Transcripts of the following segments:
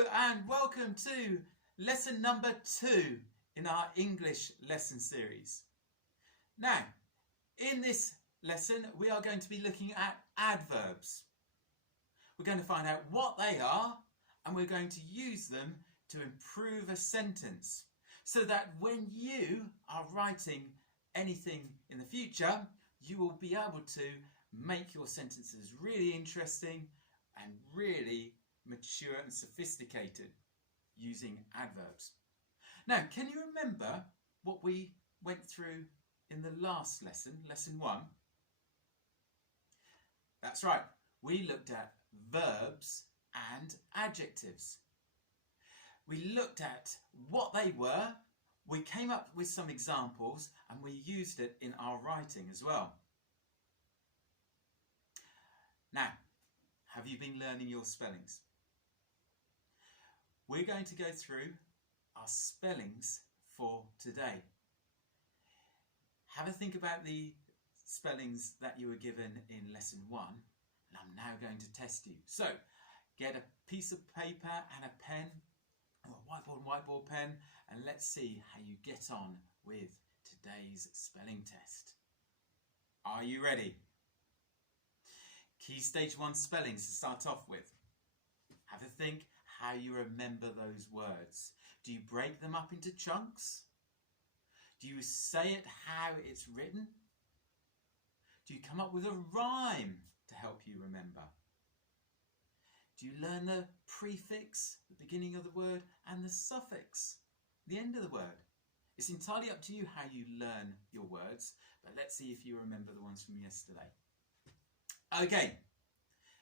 Hello and welcome to lesson number 2 in our English lesson series. Now, in this lesson we are going to be looking at adverbs. We're going to find out what they are and we're going to use them to improve a sentence so that when you are writing anything in the future, you will be able to make your sentences really interesting and really mature and sophisticated using adverbs. Now, can you remember what we went through in the last lesson, lesson 1? That's right, we looked at verbs and adjectives. We looked at what they were, we came up with some examples, and we used it in our writing as well. Now, have you been learning your spellings? We're going to go through our spellings for today. Have a think about the spellings that you were given in lesson 1, and I'm now going to test you. So, get a piece of paper and a pen, or a whiteboard pen, and let's see how you get on with today's spelling test. Are you ready? Key stage 1 spellings to start off with. Have a think how you remember those words. Do you break them up into chunks? Do you say it how it's written? Do you come up with a rhyme to help you remember? Do you learn the prefix, the beginning of the word, and the suffix, the end of the word? It's entirely up to you how you learn your words, but let's see if you remember the ones from yesterday. Okay,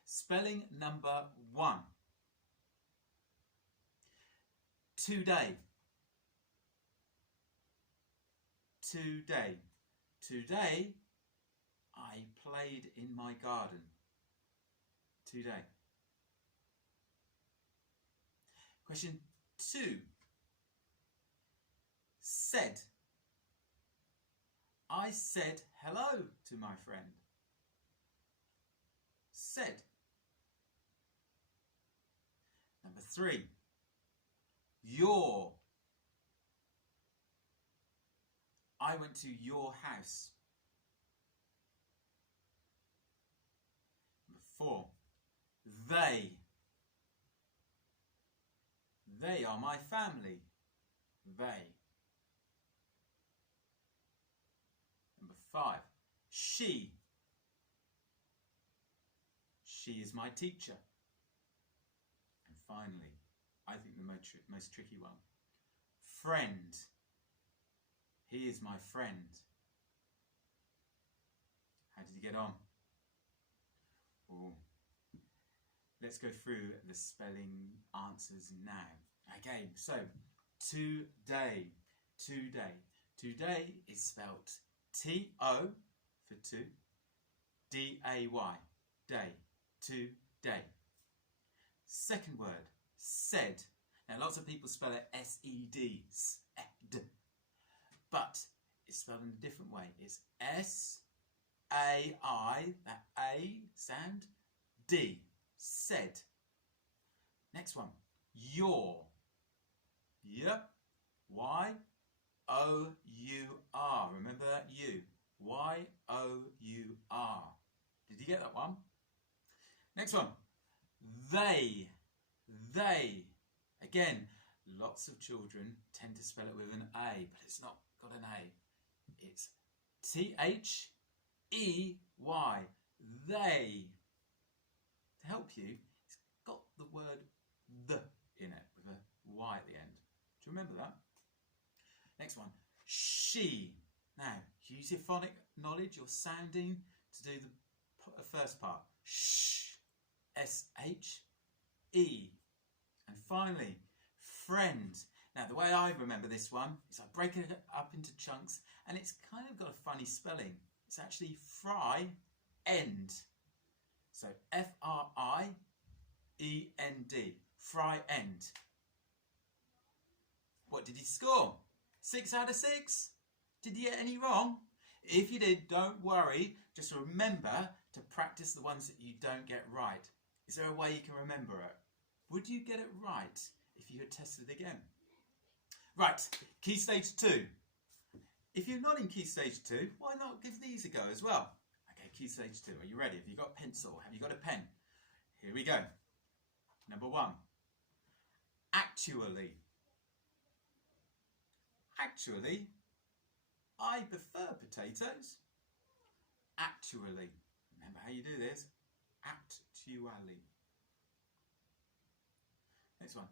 spelling number 1. Today. Today. Today, I played in my garden. Today. Question 2. Said. I said hello to my friend. Said. Number 3. Your. I went to your house. Number 4. They. They are my family. They. Number 5. She. She is my teacher. And finally, I think the most tricky one. Friend. He is my friend. How did you get on? Ooh. Let's go through the spelling answers now. Okay, so today. Today. Today is spelt T-O for two, D-A-Y. Day. Today. Second word, said. Now lots of people spell it S-E-D, said, but it's spelled in a different way. It's S-A-I, that A sound, D, said. Next one, your. Yep, Y-O-U-R. Remember that U. Y-O-U-R. Did you get that one? Next one, they. They. Again, lots of children tend to spell it with an A, but it's not got an A. It's T-H-E-Y. They. To help you, it's got the word the in it with a Y at the end. Do you remember that? Next one, she. Now, use your phonic knowledge, your sounding, to do the first part. Sh. S-H-E. And finally, friend. Now, the way I remember this one is I break it up into chunks and it's kind of got a funny spelling. It's actually fry end. So F-R-I-E-N-D. Fry end. What did you score? 6 out of 6? Did you get any wrong? If you did, don't worry. Just remember to practice the ones that you don't get right. Is there a way you can remember it? Would you get it right if you had tested again? Right, Key Stage 2. If you're not in Key Stage 2, why not give these a go as well? Okay, Key Stage 2. Are you ready? Have you got a pencil? Have you got a pen? Here we go. Number 1. Actually. Actually, I prefer potatoes. Actually. Remember how you do this? Actually. Next one.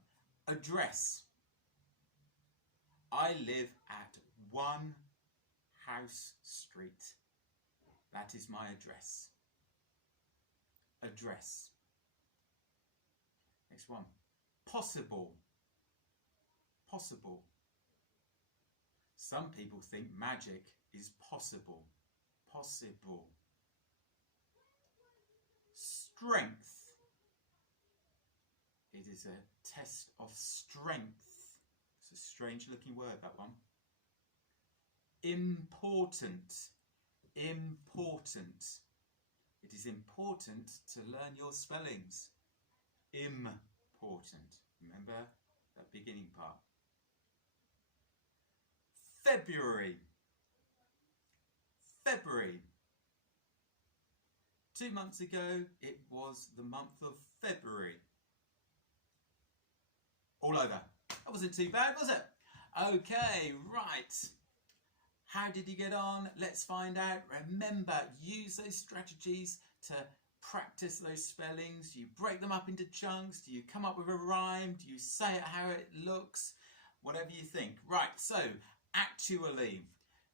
Address. I live at 1 House Street. That is my address. Address. Next one. Possible. Possible. Some people think magic is possible. Possible. Strength. It is a test of strength. It's a strange looking word, that one. Important. Important. It is important to learn your spellings. Important. Remember that beginning part. February. February. 2 months ago, it was the month of February. All over. That wasn't too bad, was it? Okay, right. How did you get on? Let's find out. Remember, use those strategies to practice those spellings. You break them up into chunks. Do you come up with a rhyme? Do you say it how it looks? Whatever you think. Right, so, actually.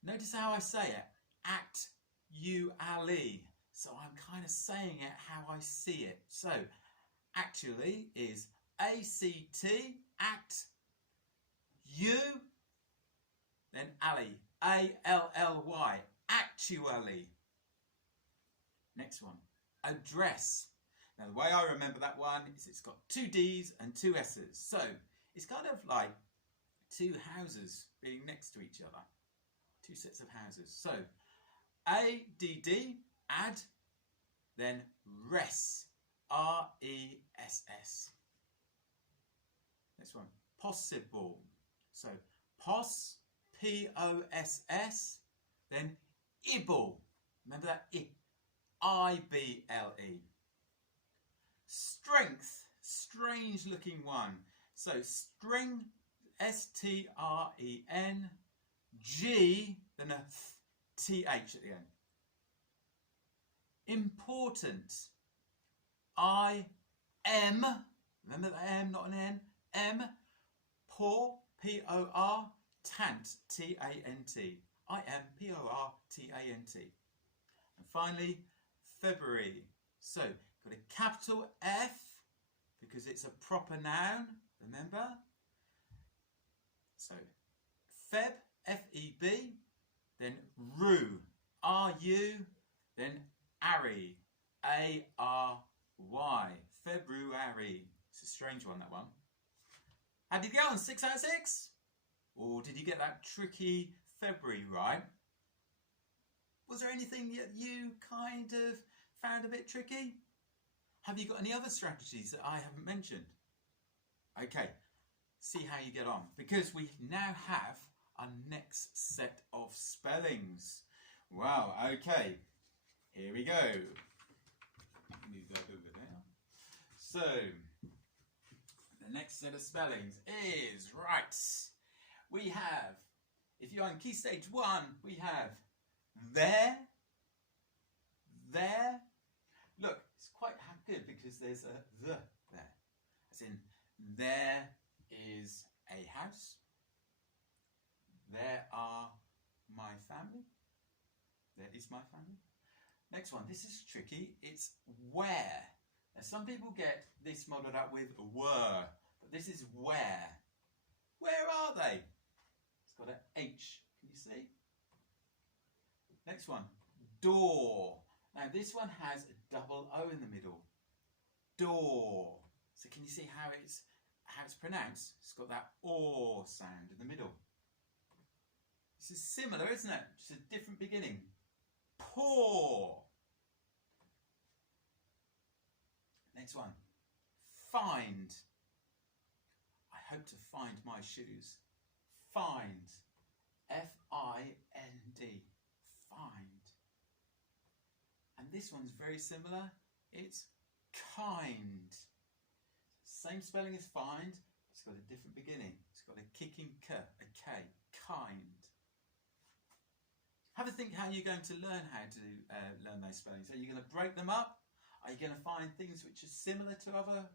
Notice how I say it. Act-you-ally. So I'm kind of saying it how I see it. So, actually is A-C-T, act, you, then ally, A-L-L-Y, actually. Next one, address. Now the way I remember that one is it's got 2 D's and 2 S's. So it's kind of like 2 houses being next to each other. 2 sets of houses. So A-D-D, add, then res, R-E-S-S. Next one, possible. So pos, P-O-S-S, then ibble. Remember that? I-B-L-E. Strength, strange looking one. So string, S-T-R-E-N, G, then a T-H at the end. Important, I-M, remember the M, not an N, M, pour, P-O-R, tant, T-A-N-T, I-M, P-O-R-T-A-N-T. And finally, February. So, got a capital F, because it's a proper noun, remember? So, Feb, F-E-B, then Ru, R-U, then Ari, A-R-Y, February. It's a strange one, that one. How did you get on? 6 out of 6? Or did you get that tricky February right? Was there anything that you kind of found a bit tricky? Have you got any other strategies that I haven't mentioned? Okay, see how you get on. Because we now have our next set of spellings. Wow, okay. Here we go. Move that over there. So, the next set of spellings is, right, we have, if you're on Key Stage 1, we have there. Look, it's quite good because there's a the there. As in, there is a house. There are my family. There is my family. Next one, this is tricky. It's where. Now, some people get this modelled up with were, but this is where. Where are they? It's got an H. Can you see? Next one, door. Now, this one has a double O in the middle. Door. So can you see how it's pronounced? It's got that or sound in the middle. This is similar, isn't it? Just a different beginning. Pour. Next one, find. hope to find my shoes. Find. F-I-N-D. Find. And this one's very similar. It's kind. Same spelling as find. It's got a different beginning. It's got a kicking K, a K. Kind. Have a think how you're going to learn how to learn those spellings. Are you going to break them up? Are you going to find things which are similar to other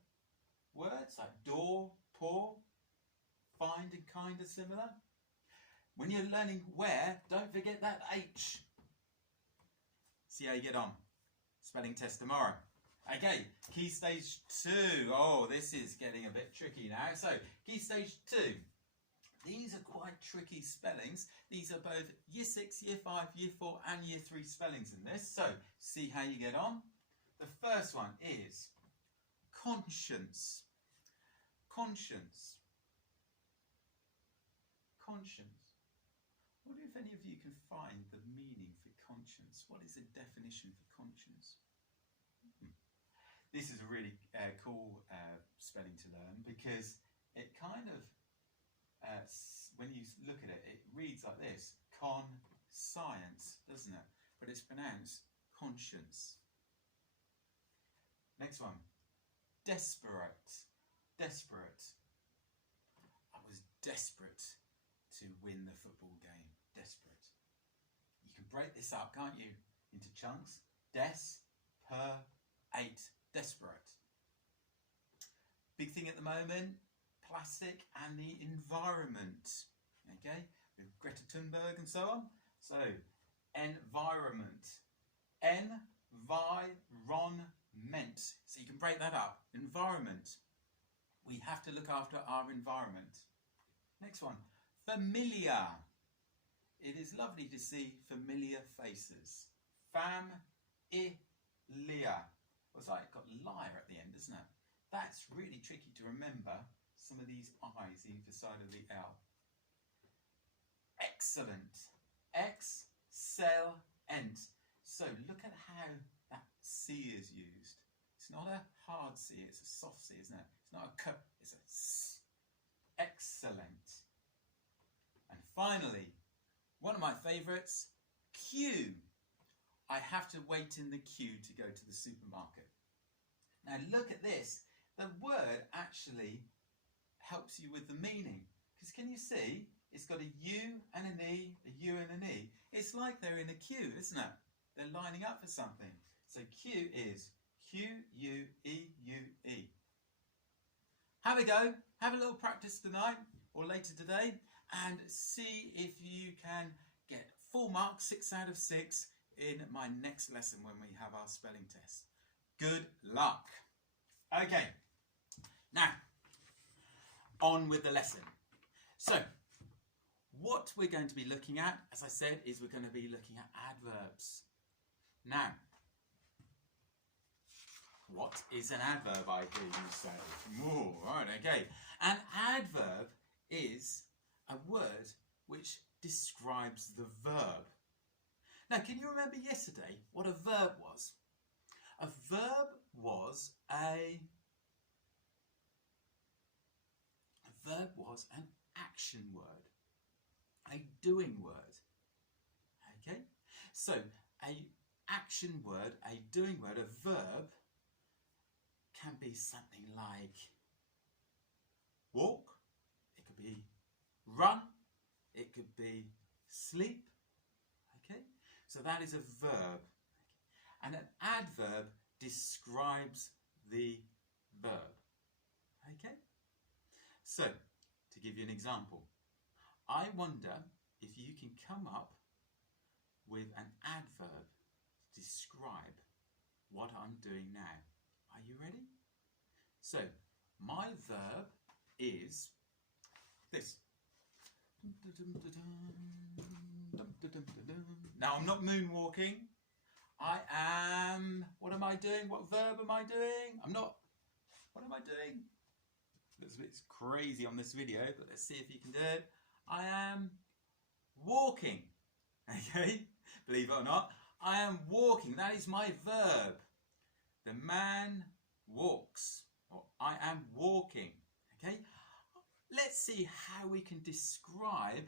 words like door, pour? Find and kind are similar. When you're learning where, don't forget that H. See how you get on. Spelling test tomorrow. Okay, key stage 2. Oh, this is getting a bit tricky now. So, key stage 2. These are quite tricky spellings. These are both Year 6, Year 5, Year 4 and Year 3 spellings in this. So, see how you get on. The first one is conscience. Conscience. Conscience. I wonder if any of you can find the meaning for conscience. What is the definition for conscience? This is a really cool spelling to learn because it kind of, when you look at it, it reads like this. Con-science, doesn't it? But it's pronounced conscience. Next one. Desperate. Desperate. I was desperate to win the football game. Desperate. You can break this up, can't you? Into chunks. Des-per-ate. Desperate. Big thing at the moment, plastic and the environment. Okay, with Greta Thunberg and so on. So, environment. Environment. So you can break that up. Environment. We have to look after our environment. Next one. Familiar. It is lovely to see familiar faces. Fam-I-lia. It's like got liar at the end, isn't it? That's really tricky to remember. Some of these I's either side of the L. Excellent. Excel-ent. So look at how that C is used. It's not a hard C, it's a soft C, isn't it? It's not a K, it's a S. Excellent. And finally, one of my favourites, queue. I have to wait in the queue to go to the supermarket. Now look at this. The word actually helps you with the meaning. Because can you see? It's got a U and an E, a U and an E. It's like they're in a queue, isn't it? They're lining up for something. So queue is Q-U-E-U-E. Have a go. Have a little practice tonight or later today and see if you can get full marks, 6 out of 6, in my next lesson when we have our spelling test. Good luck. Okay, now on with the lesson. So what we're going to be looking at, as I said, is we're going to be looking at adverbs. Now, what is an adverb, I hear you say? Ooh, right, okay. An adverb is a word which describes the verb. Now, can you remember yesterday what a verb was? A verb was an action word, a doing word. Okay? So, a action word, a doing word, a verb can be something like walk, it could be run, it could be sleep. Okay? So that is a verb. And an adverb describes the verb. Okay? So, to give you an example, I wonder if you can come up with an adverb to describe what I'm doing now. Are you ready? So, my verb is this. Now, I'm not moonwalking. I am, what am I doing? What verb am I doing? I'm not, what am I doing? Looks a bit crazy on this video, but let's see if you can do it. I am walking. Okay? Believe it or not, I am walking. That is my verb. The man walks. Or I am walking. Okay? let's see how we can describe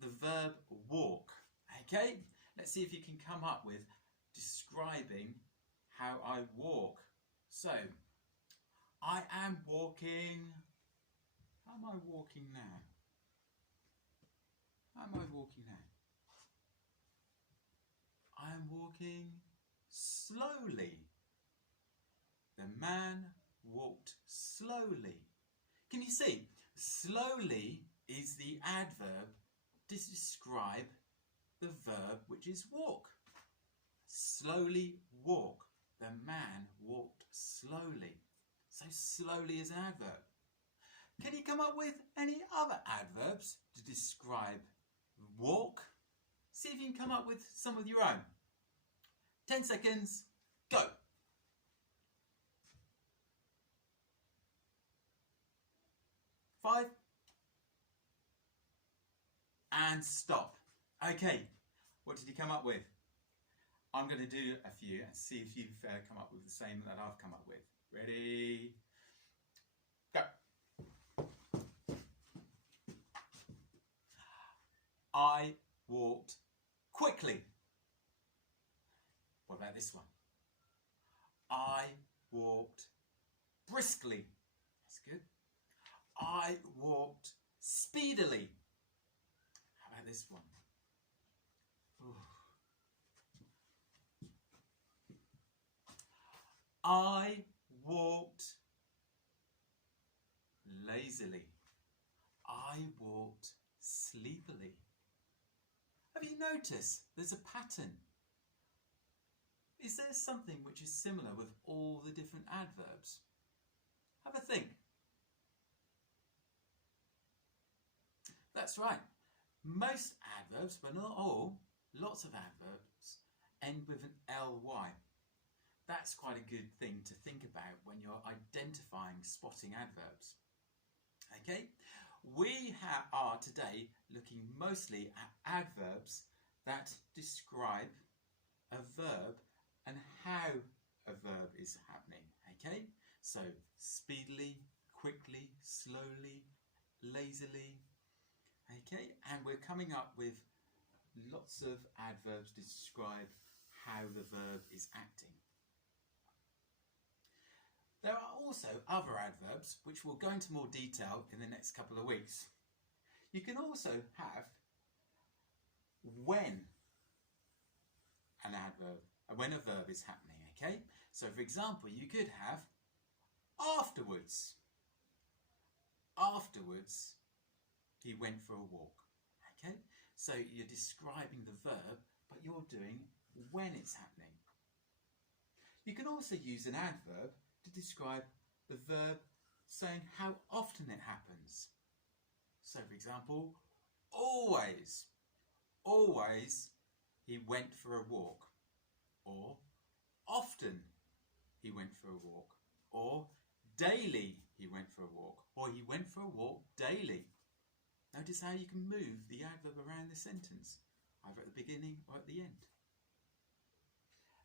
the verb walk. Okay, let's see if you can come up with describing how I walk. So, I am walking. How am I walking now? How am I walking now? I am walking slowly. The man walked slowly. Can you see? Slowly is the adverb to describe the verb, which is walk. Slowly walk. The man walked slowly. So slowly is an adverb. Can you come up with any other adverbs to describe walk? See if you can come up with some of your own. 10 seconds, go. 5 and stop. Okay, what did you come up with? I'm going to do a few and see if you've come up with the same that I've come up with. Ready? Go. I walked quickly. What about this one? I walked briskly. That's good. I walked speedily. How about this one? Ooh. I walked lazily. I walked sleepily. Have you noticed there's a pattern? Is there something which is similar with all the different adverbs? Have a think. That's right. Most adverbs, but not all, lots of adverbs end with an ly. That's quite a good thing to think about when you're identifying, spotting adverbs. Okay, we are today looking mostly at adverbs that describe a verb and how a verb is happening. Okay, so speedily, quickly, slowly, lazily. Okay, and we're coming up with lots of adverbs to describe how the verb is acting. There are also other adverbs which we'll go into more detail in the next couple of weeks. You can also have when a verb is happening, okay? So for example, you could have afterwards. Afterwards, he went for a walk, okay? So you're describing the verb, but you're doing when it's happening. You can also use an adverb to describe the verb, saying how often it happens. So for example, always. Always he went for a walk. Or often he went for a walk. Or daily he went for a walk. Or he went for a walk daily. Notice how you can move the adverb around the sentence, either at the beginning or at the end.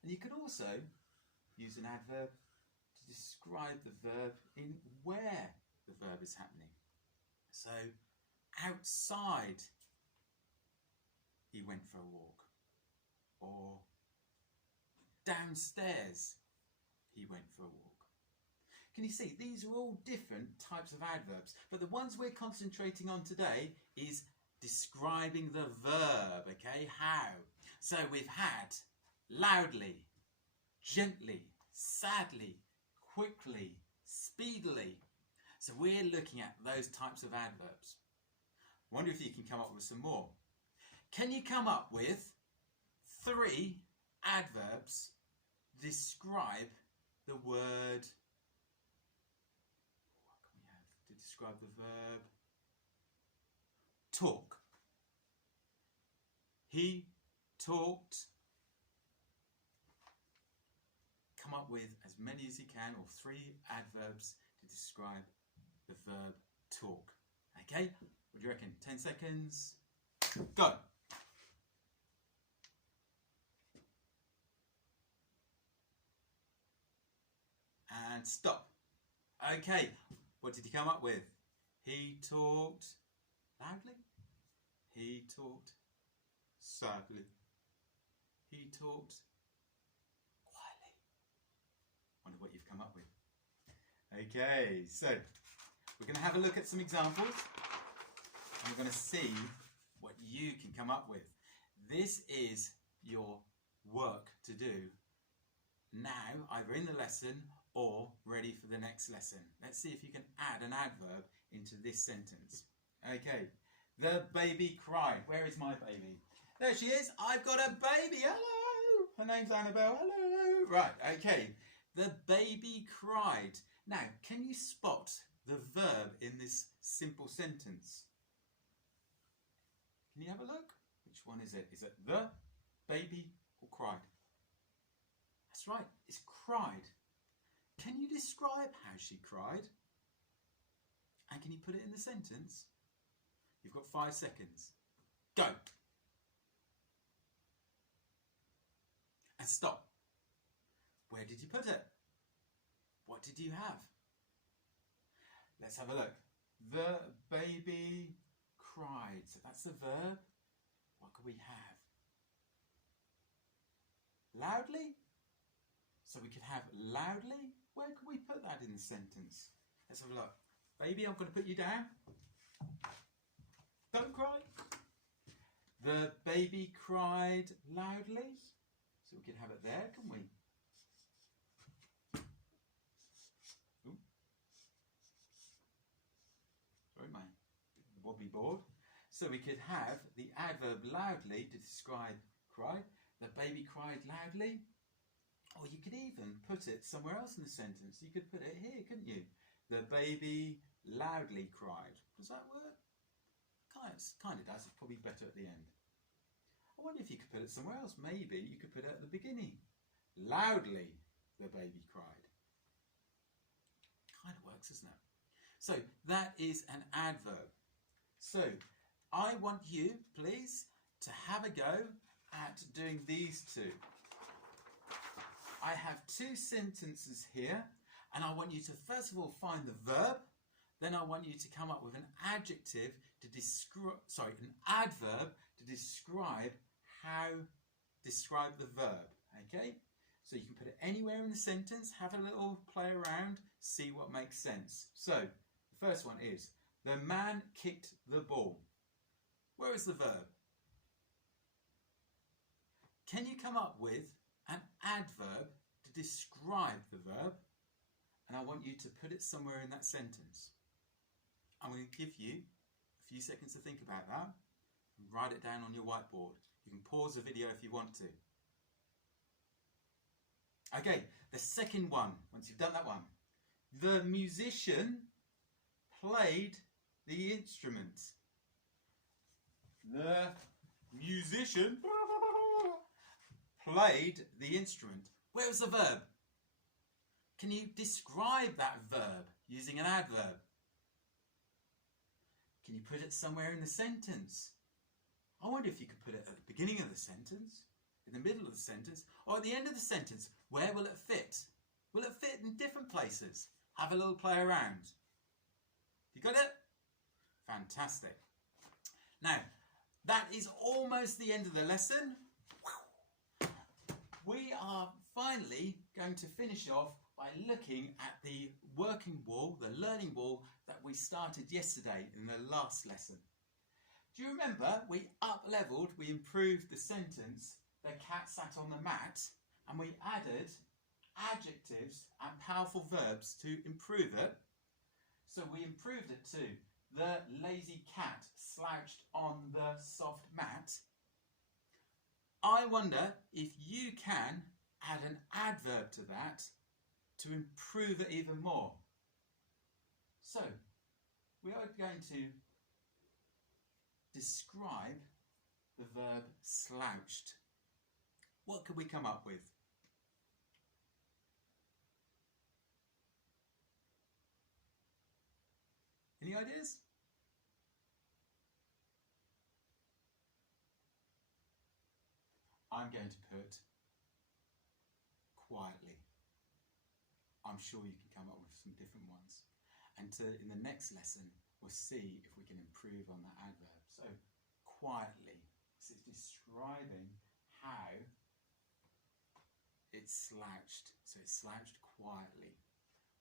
And you can also use an adverb to describe the verb in where the verb is happening. So, outside he went for a walk. Or downstairs he went for a walk. Can you see, these are all different types of adverbs, but the ones we're concentrating on today is describing the verb, okay? How? So we've had loudly, gently, sadly, quickly, speedily. So we're looking at those types of adverbs. I wonder if you can come up with some more. Can you come up with 3 adverbs to describe the word? What can we have to describe the verb? Talk. He talked. Come up with as many as you can, or 3 adverbs to describe the verb talk. Okay? What do you reckon? 10 seconds. Go. And stop. Okay, what did you come up with? He talked loudly. He talked sadly. He talked quietly. Wonder what you've come up with. Okay, so we're going to have a look at some examples and we're going to see what you can come up with. This is your work to do now, either in the lesson or ready for the next lesson. Let's see if you can add an adverb into this sentence. Okay, the baby cried. Where is my baby? There she is. I've got a baby. Hello. Her name's Annabelle. Hello. Right, okay. The baby cried. Now, can you spot the verb in this simple sentence? Can you have a look? Which one is it? Is it the baby or cried? That's right, it's cried. Can you describe how she cried? And can you put it in the sentence? You've got 5 seconds. Go. And stop. Where did you put it? What did you have? Let's have a look. The baby cried. So that's the verb. What could we have? Loudly? So we could have loudly. Where could we put that in the sentence? Let's have a look. Baby, I'm going to put you down. Don't cry. The baby cried loudly. So we could have it there, couldn't we? Ooh. Sorry, my wobbly board. So we could have the adverb loudly to describe cry. The baby cried loudly. Or you could even put it somewhere else in the sentence. You could put it here, couldn't you? The baby loudly cried. Does that work? Kind of does. It's probably better at the end. I wonder if you could put it somewhere else. Maybe you could put it at the beginning. Loudly, the baby cried. Kind of works, isn't it? So that is an adverb. So I want you, please, to have a go at doing these two. I have 2 sentences here, and I want you to first of all find the verb. Then I want you to come up with an adjective to an adverb to describe the verb. Okay? So you can put it anywhere in the sentence, have a little play around, see what makes sense. So the first one is, the man kicked the ball. Where is the verb? Can you come up with an adverb to describe the verb? And I want you to put it somewhere in that sentence. I'm going to give you a few seconds to think about that and write it down on your whiteboard. You can pause the video if you want to. Okay, the second one, once you've done that one. The musician played the instrument. The musician played the instrument. Where's the verb? Can you describe that verb using an adverb? Can you put it somewhere in the sentence? I wonder if you could put it at the beginning of the sentence, in the middle of the sentence, or at the end of the sentence. Where will it fit? Will it fit in different places? Have a little play around. You got it? Fantastic. Now, that is almost the end of the lesson. We are finally going to finish off by looking at the working wall, the learning wall that we started yesterday in the last lesson. Do you remember we up-leveled, we improved the sentence, the cat sat on the mat, and we added adjectives and powerful verbs to improve it? So we improved it to the lazy cat slouched on the soft mat. I wonder if you can add an adverb to that to improve it even more. So, we are going to describe the verb slouched. What could we come up with? Any ideas? I'm going to put quietly. I'm sure you can come up with some different ones. And in the next lesson, we'll see if we can improve on that adverb. So, quietly. So it's describing how it's slouched. So it's slouched quietly.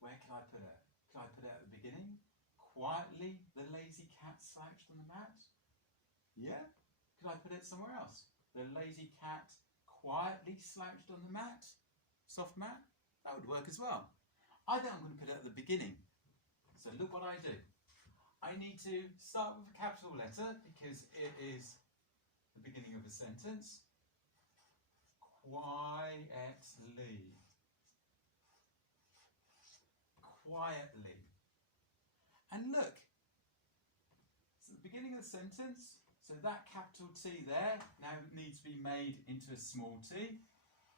Where can I put it? Can I put it at the beginning? Quietly, the lazy cat slouched on the mat? Yeah? Could I put it somewhere else? The lazy cat quietly slouched on the mat? Soft mat? That would work as well. I think I'm going to put it at the beginning. So look what I do. I need to start with a capital letter because it is the beginning of a sentence. Quietly. Quietly. And look, it's the beginning of the sentence, so that capital T there now needs to be made into a small t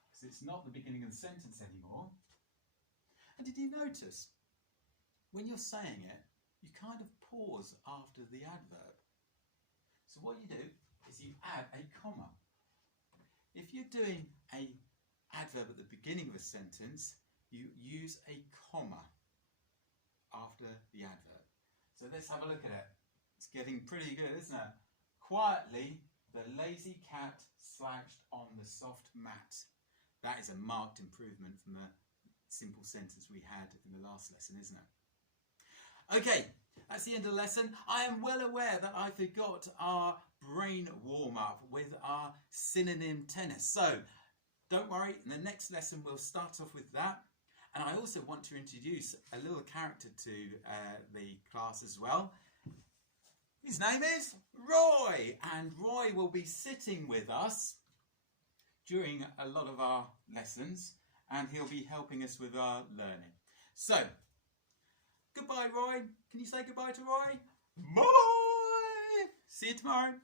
because it's not the beginning of the sentence anymore. And did you notice, when you're saying it, you kind of pause after the adverb. So what you do is you add a comma. If you're doing an adverb at the beginning of a sentence, you use a comma after the adverb. So let's have a look at it. It's getting pretty good, isn't it? Quietly, the lazy cat slouched on the soft mat. That is a marked improvement from the simple sentence we had in the last lesson, isn't it? Okay, that's the end of the lesson. I am well aware that I forgot our brain warm-up with our synonym tennis. So don't worry, in the next lesson we'll start off with that. And I also want to introduce a little character to the class as well. His name is Roy, and Roy will be sitting with us during a lot of our lessons, and he'll be helping us with our learning. So, goodbye, Roy. Can you say goodbye to Roy? Bye! See you tomorrow.